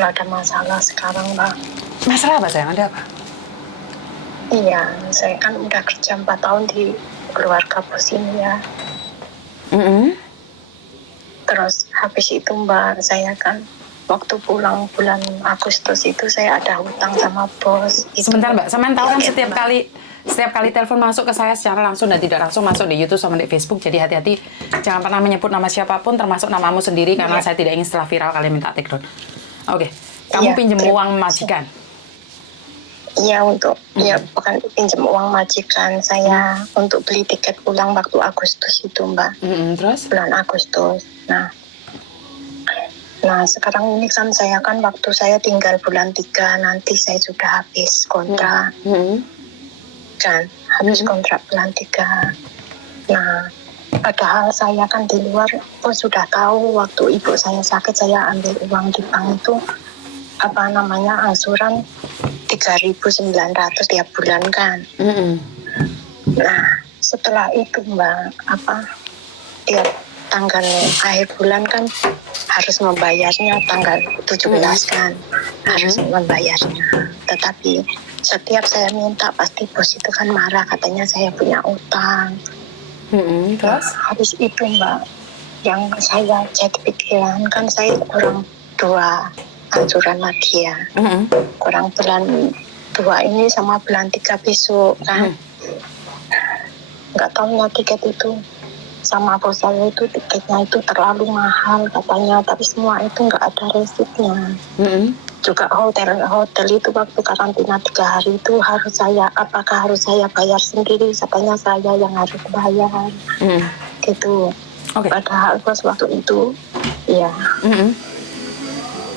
betul ada masalah sekarang, Mbak. Masalah apa sayang? Ada apa? Iya, saya kan udah kerja 4 tahun di keluarga bos ini ya. Terus habis itu Mbak, saya kan waktu pulang bulan Agustus itu saya ada hutang sama bos. Sebentar Mbak, sampean tahu kan tiket, setiap kali telepon masuk ke saya secara langsung dan tidak langsung masuk di YouTube sama di Facebook. Jadi hati-hati, jangan pernah menyebut nama siapapun termasuk namamu sendiri karena saya tidak ingin setelah viral kalian minta take down. Oke, kamu pinjam uang majikan? Iya, bukan pinjam uang majikan saya untuk beli tiket pulang waktu Agustus itu Mbak. Terus? Bulan Agustus. Nah sekarang ini kan saya kan waktu saya tinggal bulan 3 nanti saya sudah habis kontrak. Kan habis kontrak bulan 3. Nah padahal saya kan di luar sudah tahu waktu ibu saya sakit saya ambil uang di bank itu angsuran 3.900 tiap bulan kan. Nah setelah itu Mbak tiap tanggal akhir bulan kan harus membayarnya tanggal 17 kan harus membayarnya, tetapi setiap saya minta pasti bos itu kan marah katanya saya punya utang. Terus habis itu Mbak yang saya jadi pikiran kan saya kurang 2 anjuran lagi ya, kurang bulan 2 ini sama bulan 3 besok kan. Nggak tahunya tiket itu sama bos saya itu tiketnya itu terlalu mahal katanya, tapi semua itu nggak ada resipnya. Juga hotel itu waktu karantina 3 hari itu apakah harus saya bayar sendiri, katanya saya yang harus bayar gitu. Padahal bos waktu itu ya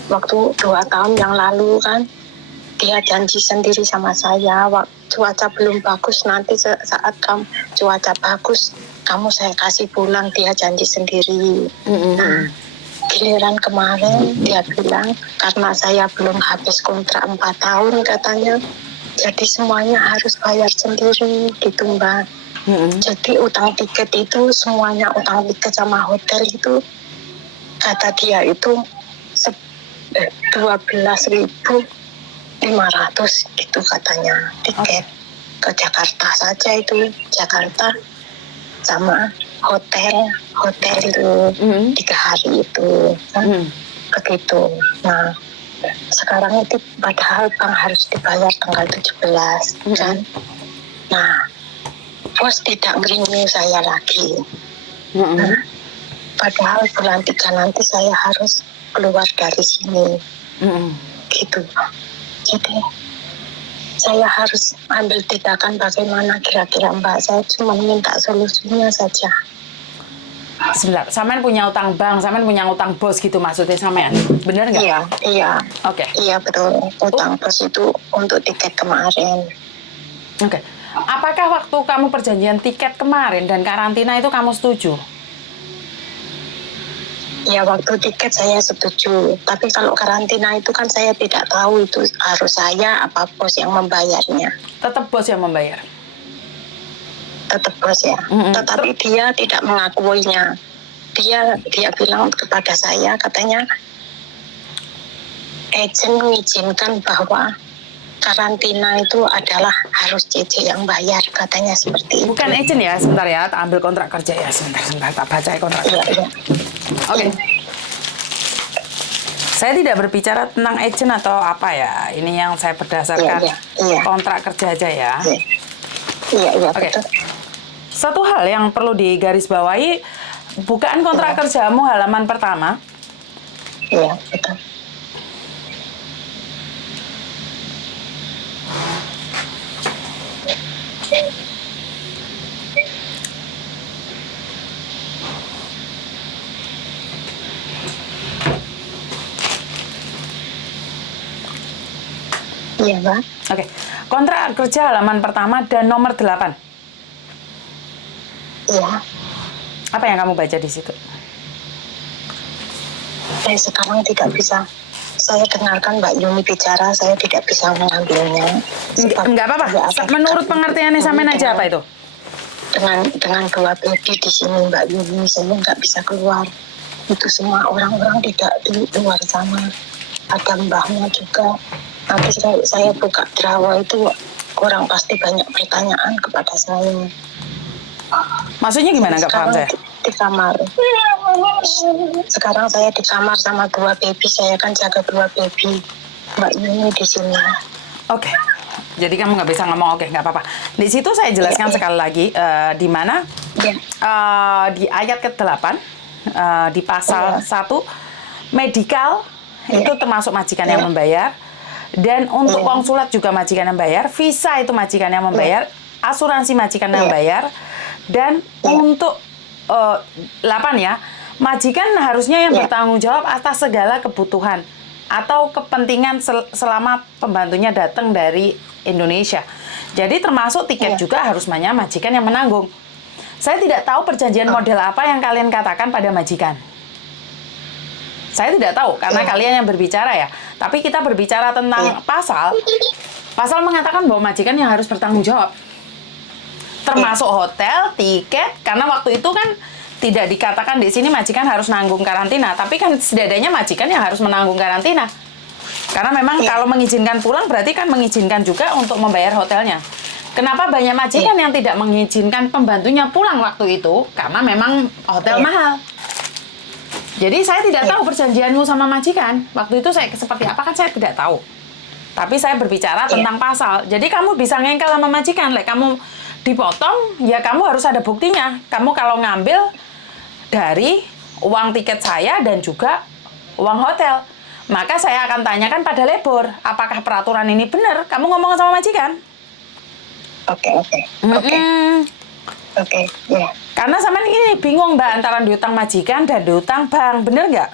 waktu 2 tahun yang lalu kan dia janji sendiri sama saya, cuaca belum bagus nanti saat cuaca bagus kamu saya kasih pulang, dia janji sendiri. Nah giliran kemarin dia bilang karena saya belum habis kontrak 4 tahun katanya, jadi semuanya harus bayar sendiri gitu Mbak. Jadi utang tiket itu semuanya, utang tiket sama hotel itu kata dia itu 12.500 gitu katanya tiket ke Jakarta saja, itu Jakarta sama hotel itu 3 hari itu begitu. Nah sekarang itu padahal bank harus dibayar tanggal 17 kan. Nah bos tidak ngirim saya lagi. Padahal bulan 3 nanti saya harus keluar dari sini gitu. Jadi saya harus ambil tindakan bagaimana kira-kira Mbak, saya cuma minta solusinya saja. Sebentar, sampean punya utang bank, sampean punya utang bos gitu maksudnya sampean, bener nggak? Iya. Oke. Iya betul, utang bos itu untuk tiket kemarin. Oke. Apakah waktu kamu perjanjian tiket kemarin dan karantina itu kamu setuju? Ya waktu tiket saya setuju, tapi kalau karantina itu kan saya tidak tahu itu harus saya apa bos yang membayarnya. Tetap bos yang membayar? Tetap bos ya, tetapi dia tidak mengakuinya. Dia bilang kepada saya katanya agent mengizinkan bahwa karantina itu adalah harus CC yang bayar, katanya seperti itu. Bukan agent ya, sebentar ya, tak ambil kontrak kerja ya, sebentar, tak baca kontrak kerja. Iya. Oke. Saya tidak berbicara tentang agent atau apa ya, ini yang saya berdasarkan kontrak kerja aja ya. Iya. Oke. Satu hal yang perlu digarisbawahi, bukaan kontrak kerjamu halaman pertama. Iya, betul. Iya, Mbak. Oke. Kontrak kerja halaman pertama dan nomor 8. Iya. Apa yang kamu baca di situ? Saya sekarang tidak bisa. Saya dengarkan Mbak Yuni bicara, saya tidak bisa mengambilnya. Enggak apa-apa. Menurut pengertiannya sampean aja apa itu? Dengan 2 baby di sini Mbak Yuni, saya nggak bisa keluar. Itu semua orang-orang tidak di luar sana. ada mbahnya juga. Nanti saya buka drawer itu orang pasti banyak pertanyaan kepada saya. Maksudnya gimana? Nggak paham saya. Di kamar. Sekarang saya di kamar sama 2 baby. Saya kan jaga 2 baby. Mbak Yuni di sini. Oke. Jadi kamu nggak bisa ngomong, oke, nggak apa-apa. Di situ saya jelaskan sekali lagi, di mana di ayat ke-8, di pasal 1, medikal itu termasuk majikan yang membayar. Dan untuk konsulat juga majikan yang bayar. Visa itu majikan yang membayar. Asuransi majikan yang bayar. Dan untuk 8 ya, majikan harusnya yang bertanggung jawab atas segala kebutuhan atau kepentingan selama pembantunya datang dari Indonesia. Jadi termasuk tiket juga harusnya majikan yang menanggung. Saya tidak tahu perjanjian model apa yang kalian katakan pada majikan. Saya tidak tahu karena kalian yang berbicara ya. Tapi kita berbicara tentang pasal. Pasal mengatakan bahwa majikan yang harus bertanggung jawab. Termasuk hotel, tiket, karena waktu itu kan tidak dikatakan di sini majikan harus nanggung karantina, tapi kan setidaknya majikan yang harus menanggung karantina. Karena memang kalau mengizinkan pulang berarti kan mengizinkan juga untuk membayar hotelnya. Kenapa banyak majikan yang tidak mengizinkan pembantunya pulang waktu itu? Karena memang hotel mahal. Jadi saya tidak tahu perjanjianmu sama majikan. Waktu itu saya seperti apa kan saya tidak tahu. Tapi saya berbicara tentang pasal. Jadi kamu bisa ngengkel sama majikan. Kamu dipotong, ya kamu harus ada buktinya. Kamu kalau ngambil dari uang tiket saya dan juga uang hotel, maka saya akan tanyakan pada labor, apakah peraturan ini benar? Kamu ngomong sama majikan? Oke, ya. Karena sama ini bingung Mbak antara diutang majikan dan diutang bank, bener nggak?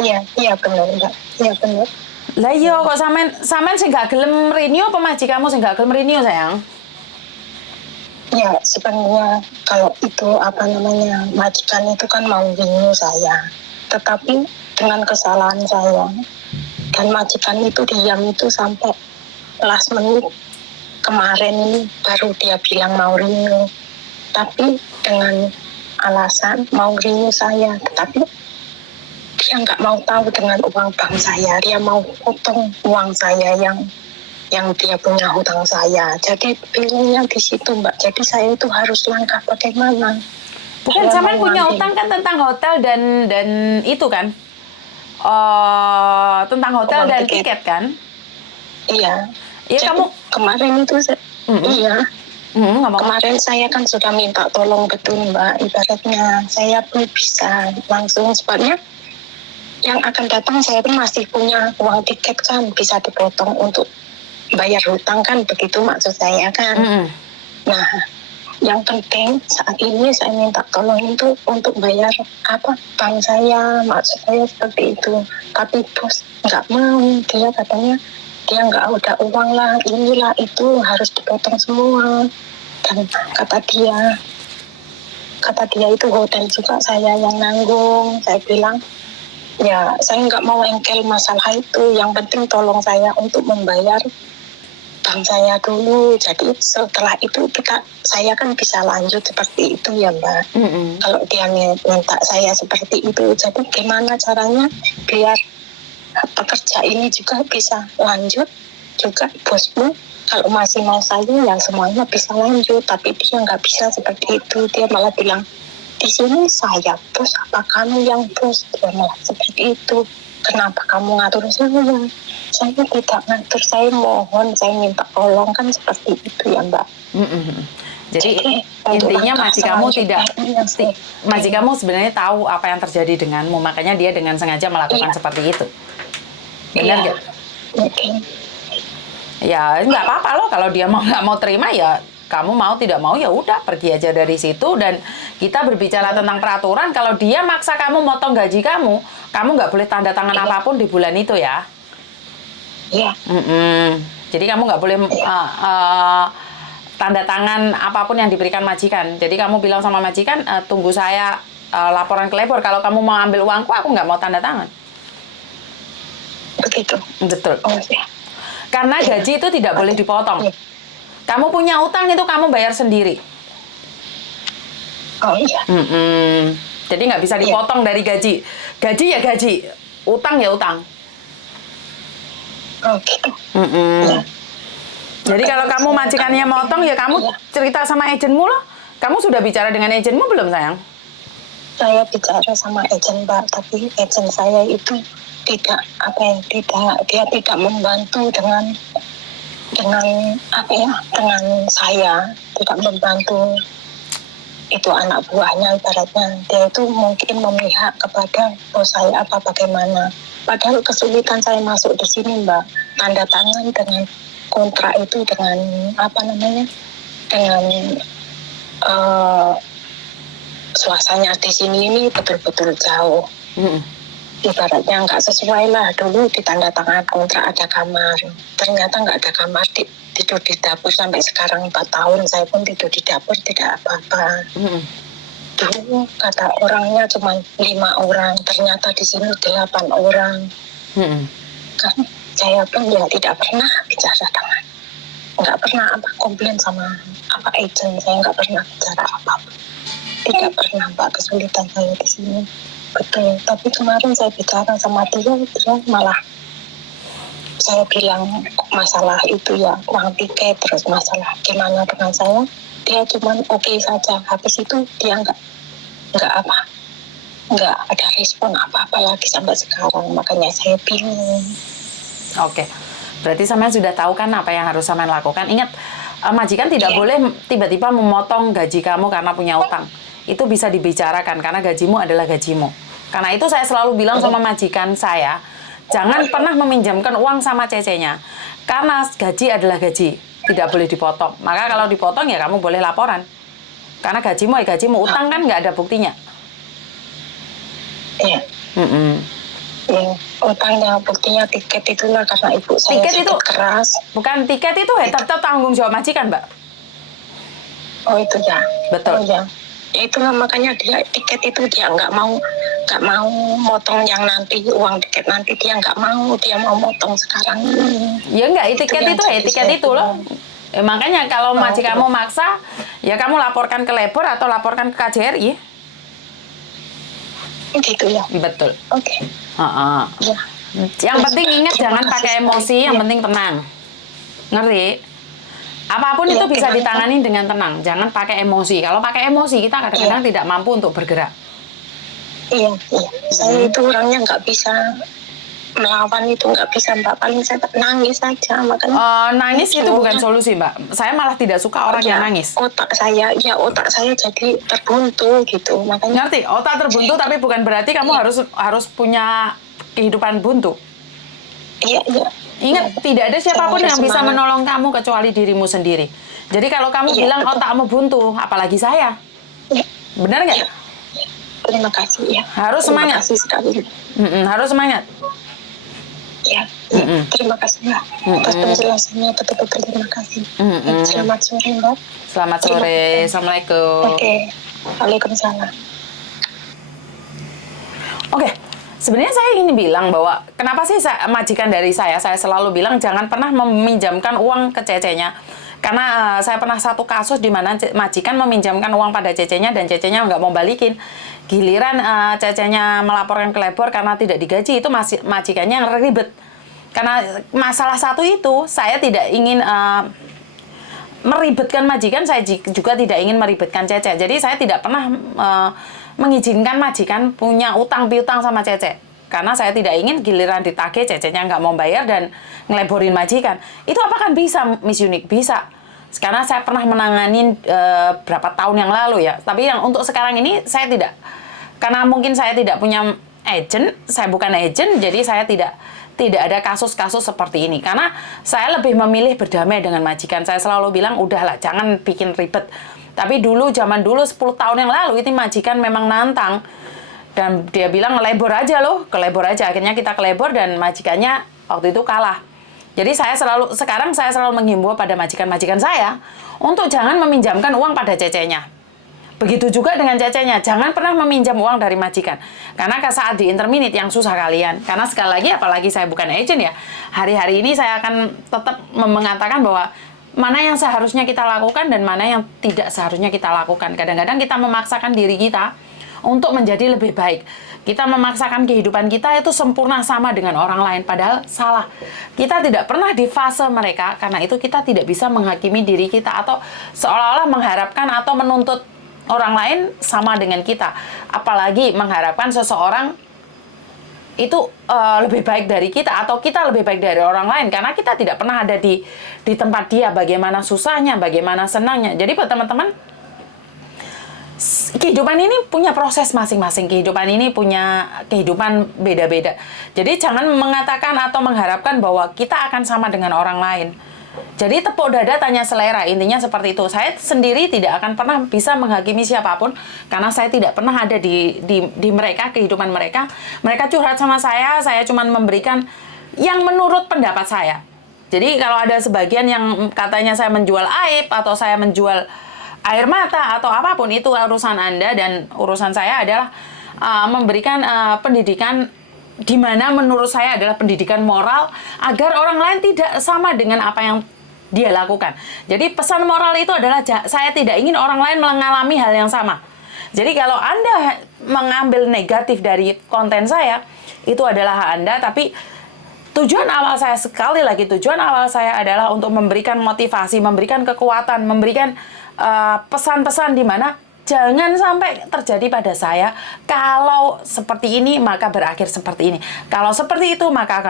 Iya benar Mbak. Iya benar. Lah iya kok sampean sing gak gelem renew apa majikanmu sing gak gelem renew sayang? Ya sebenarnya kalau itu majikan itu kan mau renew saya, tetapi dengan kesalahan saya dan majikan itu diam itu sampai last menit kemarin ini baru dia bilang mau renew, tapi dengan alasan mau renew saya, tetapi dia nggak mau tahu dengan uang bank saya, dia mau potong uang saya yang dia punya hutang saya. Jadi bingungnya di situ Mbak. Jadi saya itu harus langkah bagaimana? Bukan sampean punya utang kan tentang hotel dan itu kan? Tentang hotel uang dan tiket kan? Iya. Iya jadi, kamu kemarin itu iya. Kemarin saya kan sudah minta tolong betul Mbak. Ibaratnya saya pun bisa langsung sebabnya yang akan datang saya pun masih punya uang tiket kan bisa dipotong untuk bayar hutang kan, begitu maksud saya kan. Nah, yang penting saat ini saya minta tolong itu untuk bayar bank saya, maksud saya seperti itu. Tapi bos nggak mau, dia katanya dia nggak ada uang lah, inilah itu harus dipotong semua. Dan kata dia itu hotel juga saya yang nanggung. Saya bilang ya saya nggak mau engkel masalah itu, yang penting tolong saya untuk membayar bank saya dulu. Jadi setelah itu saya kan bisa lanjut seperti itu ya Mbak. Kalau dia minta saya seperti itu, jadi gimana caranya biar pekerja ini juga bisa lanjut juga bosmu. Kalau masih mau saya ya semuanya bisa lanjut, tapi dia nggak bisa seperti itu. Dia malah bilang di sini saya bos apa kamu yang bos? Dia malah seperti itu. Kenapa kamu ngatur saya? Saya tidak ngatur, saya mohon, saya minta tolong kan seperti itu ya Mbak. Jadi intinya majikanmu sebenarnya tahu apa yang terjadi denganmu, makanya dia dengan sengaja melakukan seperti itu. Benar nggak? Ya nggak apa-apa loh kalau dia nggak mau terima ya. Kamu mau tidak mau ya udah pergi aja dari situ, dan kita berbicara tentang peraturan. Kalau dia maksa kamu motong gaji kamu nggak boleh tanda tangan apapun di bulan itu ya. Iya. Jadi kamu nggak boleh tanda tangan apapun yang diberikan majikan. Jadi kamu bilang sama majikan, tunggu saya laporan ke labor. Kalau kamu mau ambil uangku, aku nggak mau tanda tangan. Begitu. Betul. Oh, ya. Karena gaji itu tidak boleh dipotong. Kamu punya utang itu kamu bayar sendiri. Oh iya. Jadi nggak bisa dipotong dari gaji. Gaji ya gaji, utang ya utang. Oh gitu. Ya. Jadi kalau kamu majikannya motong ya kamu cerita sama agenmu loh. Kamu sudah bicara dengan agenmu belum sayang? Saya bicara sama agen Pak, tapi agen saya itu tidak dia tidak membantu dengan dengan saya, tidak membantu itu anak buahnya, ibaratnya dia itu mungkin memihak kepada bos saya apa bagaimana. Padahal kesulitan saya masuk di sini Mbak, tanda tangan dengan kontrak itu dengan dengan suasananya di sini ini betul-betul jauh. Ibaratnya nggak sesuai lah. Dulu ditanda tangan kontrak ada kamar, ternyata nggak ada kamar, tidur di dapur sampai sekarang 4 tahun saya pun tidur di dapur tidak apa-apa. Dulu kata orangnya cuma 5 orang, ternyata di sini 8 orang. Kan saya pun ya tidak pernah bicara dengan, nggak pernah komplain sama agent, saya nggak pernah bicara apa-apa. Tidak pernah Mbak, kesulitan saya di sini. Betul, tapi kemarin saya bicara sama dia malah saya bilang masalah itu ya uang tiket, terus masalah gimana dengan saya, dia cuma oke saja. Habis itu dia nggak ada respon apa-apa lagi sampai sekarang. Makanya saya bingung. Oke, berarti sampean sudah tahu kan apa yang harus sampean lakukan. Ingat, majikan tidak boleh tiba-tiba memotong gaji kamu karena punya utang. Itu bisa dibicarakan karena gajimu adalah gajimu. Karena itu saya selalu bilang sama majikan saya, jangan pernah meminjamkan uang sama cecenya. Karena gaji adalah gaji, tidak boleh dipotong. Maka kalau dipotong ya kamu boleh laporan. Karena gajimu ya gajimu, utang kan nggak ada buktinya. Iya. Utangnya buktinya tiket itulah karena ibu saya tiket itu keras. Bukan tiket itu tetap tanggung jawab majikan, Mbak. Oh itu ya. Betul. Oh, ya. Itulah makanya dia tiket itu dia nggak mau motong yang nanti uang tiket nanti, dia nggak mau, dia mau motong sekarang. Ya enggak, tiket itu loh. Makanya kalau majikanmu maksa, ya kamu laporkan ke labor atau laporkan ke KJRI. Gitu ya. Betul. Oke. Ya. Yang penting ingat jangan pakai emosi, yang penting tenang. Ngerti? Apapun itu bisa ditangani dengan tenang, jangan pakai emosi. Kalau pakai emosi kita kadang-kadang tidak mampu untuk bergerak. Iya. Saya itu orangnya nggak bisa melawan itu, nggak bisa Mbak, paling saya nangis saja. Makanya nangis itu bukan solusi Mbak. Saya malah tidak suka orang yang nangis. Otak saya jadi terbuntu gitu. Makanya ngerti, otak terbuntu tapi bukan berarti kamu harus punya kehidupan buntu. Iya. Ingat, tidak ada siapapun yang bisa menolong kamu kecuali dirimu sendiri. Jadi kalau kamu bilang otakmu buntu, apalagi saya. Benar nggak? Terima kasih ya. Harus semangat. Terima kasih sekali. Harus semangat. Ya. Terima kasih ya. Atas penjelasannya, betul-betul terima kasih. Selamat sore Mbak. Selamat sore. Assalamualaikum. Oke. Waalaikumsalam. Oke. Sebenarnya saya ingin bilang bahwa kenapa sih majikan dari saya selalu bilang jangan pernah meminjamkan uang ke cecenya. Karena saya pernah satu kasus di mana majikan meminjamkan uang pada cecenya dan cecenya nggak mau balikin. Giliran cecenya melaporkan ke labor karena tidak digaji, itu majikannya yang ribet. Karena masalah satu itu, saya tidak ingin meribetkan majikan, saya juga tidak ingin meribetkan cece. Jadi saya tidak pernah mengizinkan majikan punya utang piutang sama cece. Karena saya tidak ingin giliran ditagih cecenya nggak mau bayar dan ngeleborin majikan. Itu apakah bisa, Miss Unique? Bisa. Karena saya pernah menangani berapa tahun yang lalu ya. Tapi yang untuk sekarang ini saya tidak. Karena mungkin saya tidak punya agent, saya bukan agent, jadi saya tidak ada kasus-kasus seperti ini. Karena saya lebih memilih berdamai dengan majikan. Saya selalu bilang, udahlah, jangan bikin ribet. Tapi zaman dulu 10 tahun yang lalu, itu majikan memang nantang. Dan dia bilang, ngelebor aja loh, ke lebor aja. Akhirnya kita ke lebor dan majikannya waktu itu kalah. Jadi sekarang saya selalu menghimbau pada majikan-majikan saya untuk jangan meminjamkan uang pada cecenya. Begitu juga dengan cecenya, jangan pernah meminjam uang dari majikan. Karena saat di interminate yang susah kalian. Karena sekali lagi, apalagi saya bukan agent ya, hari-hari ini saya akan tetap mengatakan bahwa mana yang seharusnya kita lakukan dan mana yang tidak seharusnya kita lakukan. Kadang-kadang kita memaksakan diri kita untuk menjadi lebih baik. Kita memaksakan kehidupan kita itu sempurna sama dengan orang lain, padahal salah. Kita tidak pernah di fase mereka, karena itu kita tidak bisa menghakimi diri kita atau seolah-olah mengharapkan atau menuntut orang lain sama dengan kita. Apalagi mengharapkan seseorang itu lebih baik dari kita atau kita lebih baik dari orang lain, karena kita tidak pernah ada di tempat dia, bagaimana susahnya, bagaimana senangnya. Jadi buat teman-teman, kehidupan ini punya proses masing-masing, kehidupan ini punya kehidupan beda-beda. Jadi jangan mengatakan atau mengharapkan bahwa kita akan sama dengan orang lain. Jadi tepuk dada tanya selera, intinya seperti itu. Saya sendiri tidak akan pernah bisa menghakimi siapapun, karena saya tidak pernah ada di mereka, kehidupan mereka. Mereka curhat sama saya cuma memberikan yang menurut pendapat saya. Jadi kalau ada sebagian yang katanya saya menjual aib, atau saya menjual air mata, atau apapun, itu urusan Anda, dan urusan saya adalah memberikan pendidikan di mana menurut saya adalah pendidikan moral agar orang lain tidak sama dengan apa yang dia lakukan. Jadi pesan moral itu adalah saya tidak ingin orang lain mengalami hal yang sama. Jadi kalau Anda mengambil negatif dari konten saya, itu adalah hak Anda, tapi tujuan awal saya, sekali lagi, tujuan awal saya adalah untuk memberikan motivasi, memberikan kekuatan, memberikan pesan-pesan di mana jangan sampai terjadi pada saya, kalau seperti ini maka berakhir seperti ini. Kalau seperti itu maka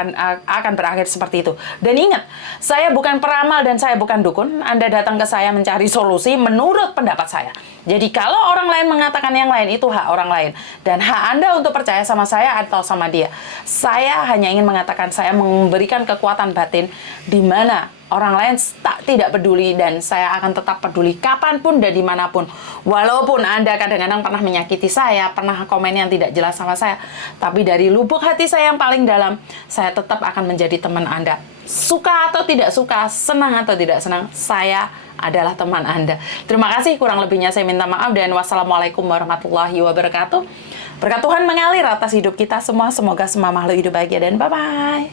akan berakhir seperti itu. Dan ingat, saya bukan peramal dan saya bukan dukun. Anda datang ke saya mencari solusi menurut pendapat saya. Jadi kalau orang lain mengatakan yang lain, itu hak orang lain. Dan hak Anda untuk percaya sama saya atau sama dia. Saya hanya ingin mengatakan, saya memberikan kekuatan batin di mana orang lain tidak peduli, dan saya akan tetap peduli kapanpun dan dimanapun. Walaupun Anda kadang-kadang pernah menyakiti saya, pernah komen yang tidak jelas sama saya, tapi dari lubuk hati saya yang paling dalam, saya tetap akan menjadi teman Anda. Suka atau tidak suka, senang atau tidak senang, saya adalah teman Anda. Terima kasih, kurang lebihnya saya minta maaf, dan wassalamualaikum warahmatullahi wabarakatuh. Berkat Tuhan mengalir atas hidup kita semua. Semoga semua makhluk hidup bahagia, dan bye-bye.